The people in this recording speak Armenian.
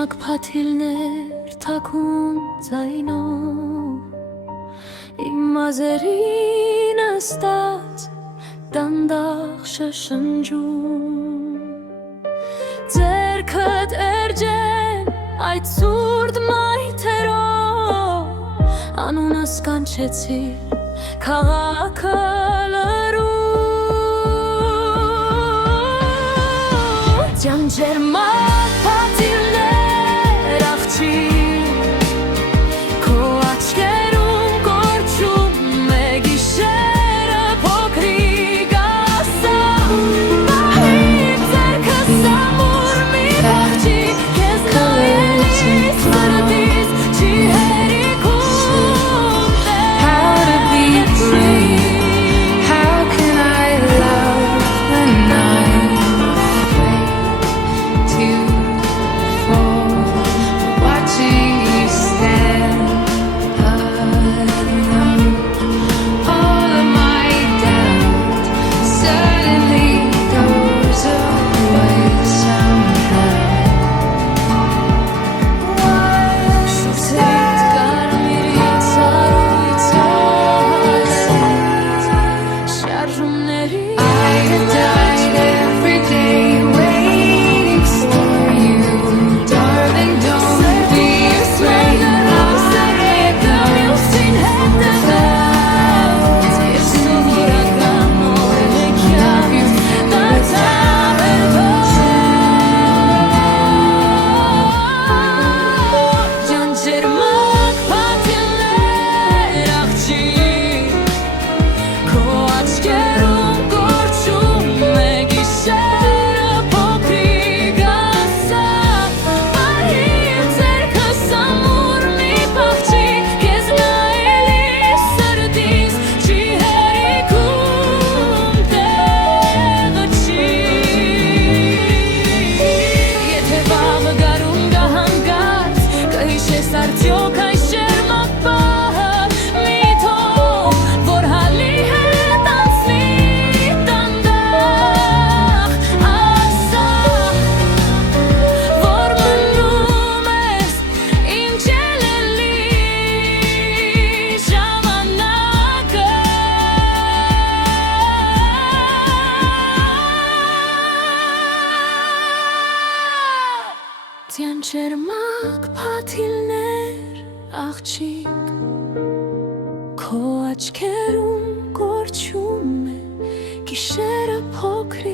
ջերմակ փաթիլներ թաքուն ձայնով իմ մազերին աստած դանդաղ շշնջում ձերքդ էրջեն այդ սուրդ մայթերով անունս կանչեցիր քաղաքը լրում ջանջերմակ փաթիլներ աղջիկ քո աչքերում կորչում է գիշերը փոքրիկ ասա Պահիր ձեռքս ամուր մի աղջիկ քեզ նայելիս սրտիս չի հերիքում How to be free? How can I love when I'm afraid to fall? Watching you stand alone. All of my doubt suddenly goes away somehow. Շուրթերիդ կարմիրից արույց շարժումների I died every day waiting for you, darling. Don't be afraid. Արդյոք այս ջերմակ պահը մի թող որ հալի հետ անցնի դանդաղ ասա որ մնում ես ինչ էլելի ժամանակը Ձյան ջերմակ փաթիլներ աղջիկ քո աչքերում կորչում է գիշերը փոքրիկ